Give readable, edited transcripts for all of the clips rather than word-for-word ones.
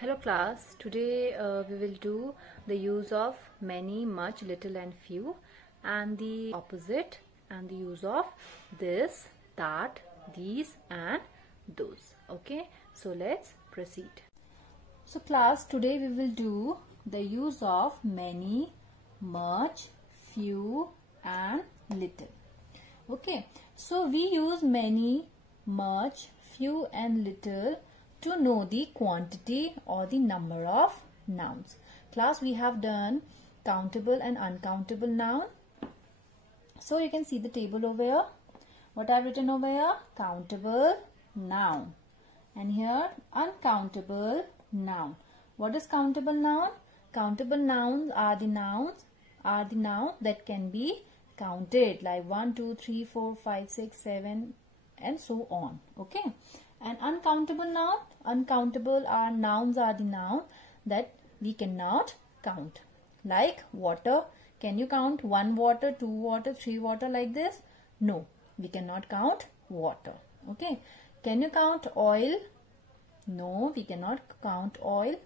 Hello class, today we will do the use of many, much, little and few, and the opposite, and the use of this, that, these and those. Okay, so let's proceed. So class, today we will do the use of many, much, few and little. Okay, so we use many, much, few and little to know the quantity or the number of nouns. Class, we have done countable and uncountable noun. So you can see the table over here. What I've written over here? Countable noun. And here uncountable noun. What is countable noun? Countable nouns are the nouns that can be counted, like 1, 2, 3, 4, 5, 6, 7 and so on. Okay. And uncountable noun, uncountable nouns are the noun that we cannot count. Like water, can you count 1 water, 2 water, 3 water like this? No, we cannot count water. Okay. Can you count oil? No, we cannot count oil.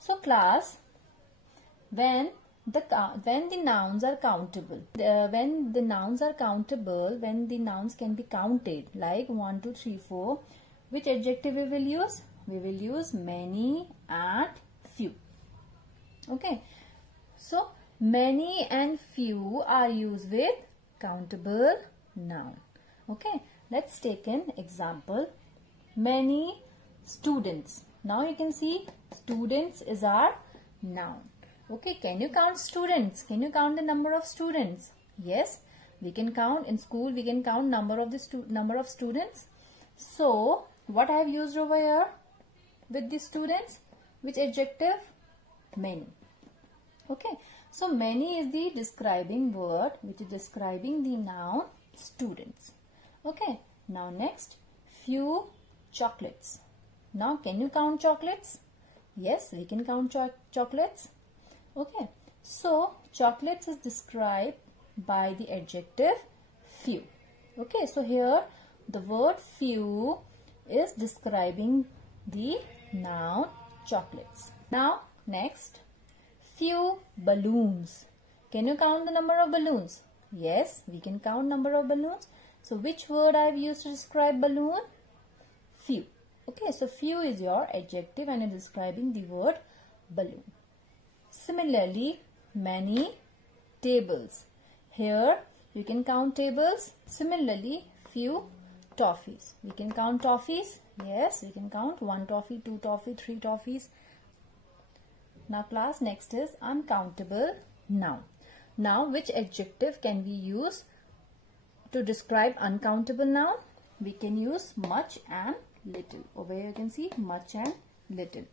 So class, when the nouns are countable, when the nouns can be counted, like 1, 2, 3, 4, which adjective we will use? We will use many and few. Okay. So, many and few are used with countable noun. Okay. Let's take an example. Many students. Now you can see students is our noun. Okay. Can you count students? Can you count the number of students? Yes. We can count in school. We can count number of students. So, what I have used over here with the students? Which adjective? Many. Okay. So, many is the describing word which is describing the noun students. Okay. Now, next, few chocolates. Now, can you count chocolates? Yes, we can count chocolates. Okay. So, chocolates is described by the adjective few. Okay. So, here the word few is describing the noun chocolates. Now, next, few balloons. Can you count the number of balloons? Yes, we can count number of balloons. So, which word I have used to describe balloon? Few. Okay, so few is your adjective and it is describing the word balloon. Similarly, many tables. Here, you can count tables. Similarly, few toffees. We can count toffees. Yes, we can count 1 toffee, 2 toffee, 3 toffees. Now class, next is uncountable noun. Now which adjective can we use to describe uncountable noun? We can use much and little. Over here you can see much and little.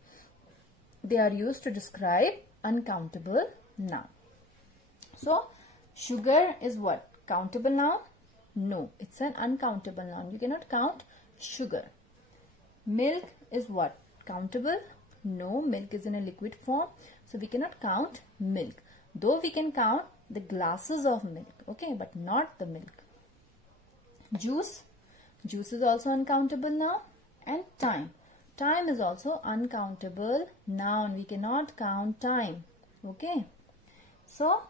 They are used to describe uncountable noun. So sugar is what? Countable noun? No, it's an uncountable noun. You cannot count sugar. Milk is what? Countable? No, milk is in a liquid form. So, we cannot count milk. Though we can count the glasses of milk. Okay, but not the milk. Juice. Juice is also uncountable noun. And time. Time is also uncountable noun. We cannot count time. Okay. So,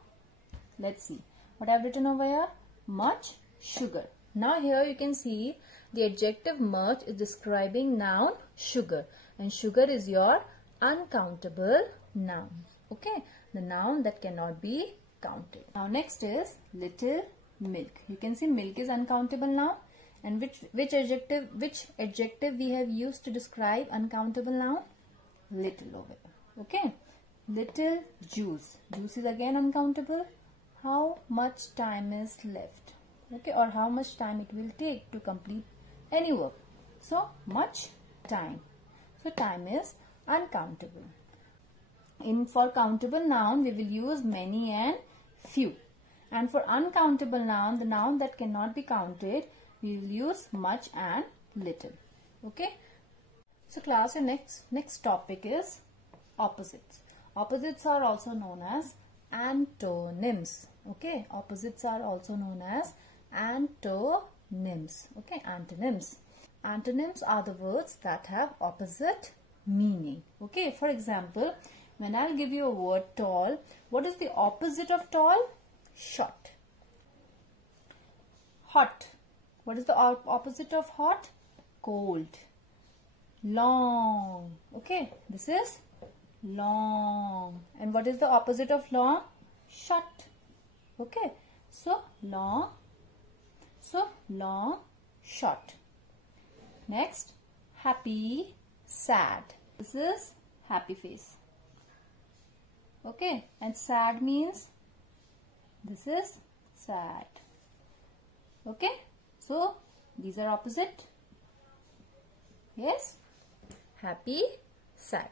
let's see. What I have written over here? Much sugar. Now here you can see the adjective much is describing noun sugar, and sugar is your uncountable noun. Okay, the noun that cannot be counted. Now next is little milk. You can see milk is uncountable noun, and which adjective we have used to describe uncountable noun? Little over here. Okay, little juice. Juice is again uncountable. How much time is left? Okay, or how much time it will take to complete any work. So, much time. So, time is uncountable. For countable noun, we will use many and few. And for uncountable noun, the noun that cannot be counted, we will use much and little. Okay. So, class, your next topic is opposites. Opposites are also known as antonyms. Okay, opposites are also known as antonyms. Okay, antonyms. Antonyms are the words that have opposite meaning. Okay, for example, when I'll give you a word tall, what is the opposite of tall? Short. Hot. What is the opposite of hot? Cold. Long. Okay, this is long. And what is the opposite of long? Short. Okay, so long, short. Next, happy, sad. This is happy face. Okay, and sad means this is sad. Okay, so these are opposite. Yes, happy, sad.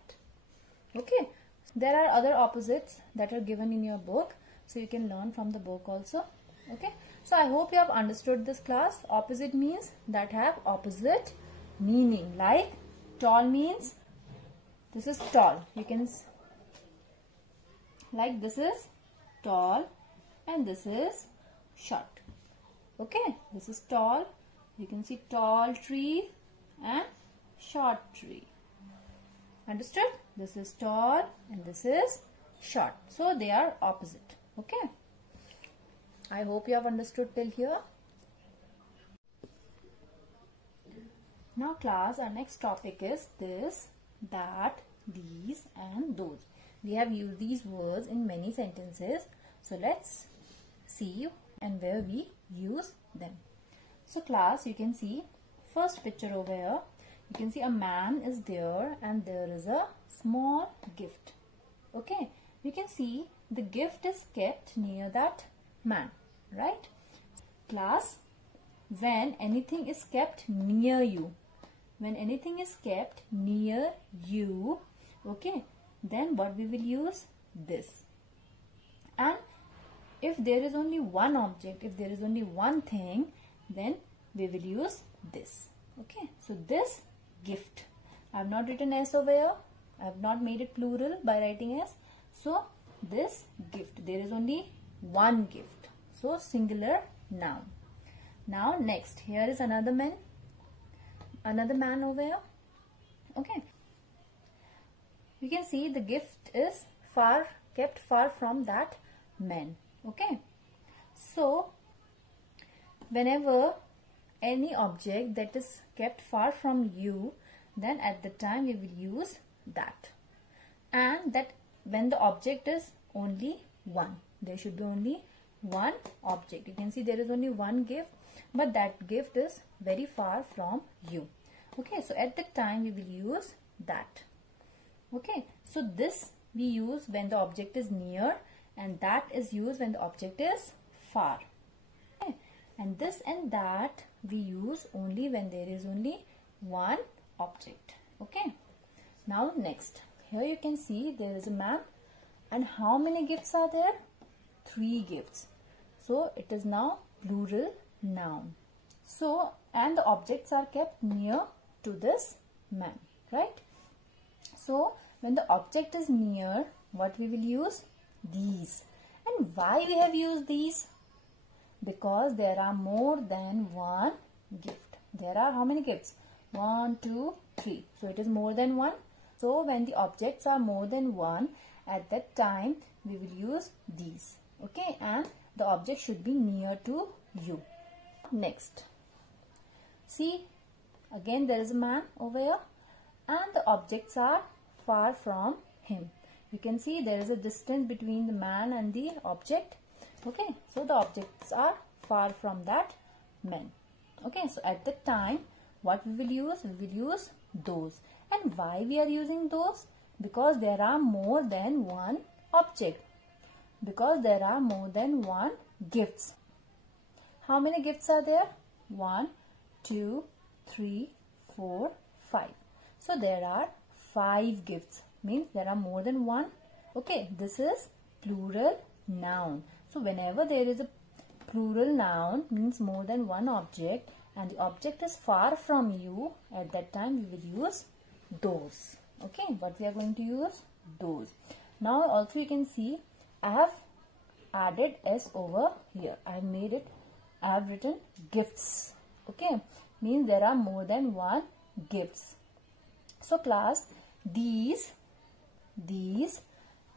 Okay, there are other opposites that are given in your book, so you can learn from the book also. Okay, so I hope you have understood this class. Opposite means that have opposite meaning. Like tall means this is tall. You can like this is tall and this is short. Okay, this is tall. You can see tall tree and short tree. Understood? This is tall and this is short. So they are opposite. Okay. I hope you have understood till here. Now class, our next topic is this, that, these and those. We have used these words in many sentences. So let's see and where we use them. So class, you can see first picture over here. You can see a man is there and there is a small gift. Okay, you can see the gift is kept near that man, right? Class, when anything is kept near you, when anything is kept near you, okay, then what we will use? This. And if there is only one object, if there is only one thing, then we will use this. Okay, so this gift. I have not written S over here. I have not made it plural by writing S. So this gift. There is only one gift. So singular noun. Now next, here is another man. Another man over here. Okay. You can see the gift is kept far from that man. Okay. So whenever any object that is kept far from you, then at the time we will use that. And that when the object is only one, there should be only one object. You can see there is only one gift, but that gift is very far from you. Okay, so at that time we will use that. Okay, so this we use when the object is near, and that is used when the object is far. Okay. And this and that we use only when there is only one object. Okay. Now next, here you can see there is a man, and how many gifts are there? 3 gifts. So it is now plural noun. So, and the objects are kept near to this man, right? So when the object is near, what we will use? These. And why we have used these? Because there are more than one gift. There are how many gifts? 1, 2, 3. So it is more than one. So when the objects are more than one, at that time we will use these. Okay, and the object should be near to you. Next, see, again there is a man over here, and the objects are far from him. You can see there is a distance between the man and the object. Okay, so the objects are far from that man. Okay, so at that time what we will use? We will use those. And why we are using those? Because there are more than one object. Because there are more than one gifts. How many gifts are there? 1, 2, 3, 4, 5. So there are 5 gifts. Means there are more than one. Okay, this is plural noun. So whenever there is a plural noun, means more than one object, and the object is far from you, at that time we will use those. Okay, what we are going to use? Those. Now also you can see I have added S over here. I have made it, I have written gifts. Okay, means there are more than one gifts. So class, these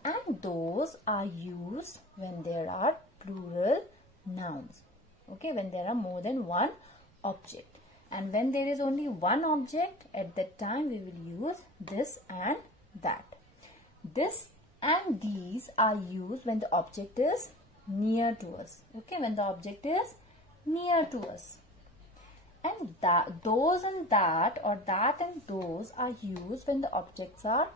and those are used when there are plural nouns. Okay, when there are more than one object. And when there is only one object, at that time we will use this and that. This and these are used when the object is near to us. Okay, when the object is near to us. And those and that, or that and those, are used when the objects are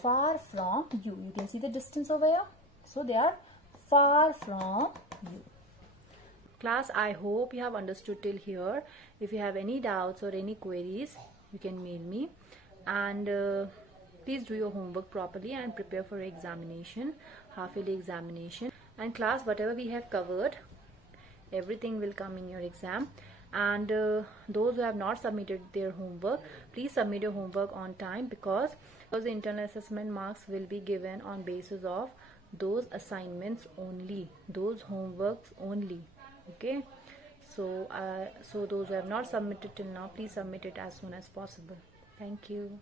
far from you. You can see the distance over here. So they are far from you. Class, I hope you have understood till here. If you have any doubts or any queries, you can mail me. And please do your homework properly and prepare for examination, half-yearly examination. And class, whatever we have covered, everything will come in your exam. And those who have not submitted their homework, please submit your homework on time, because the internal assessment marks will be given on basis of those assignments only, those homeworks only. Okay, so those who have not submitted till now, please submit it as soon as possible. Thank you.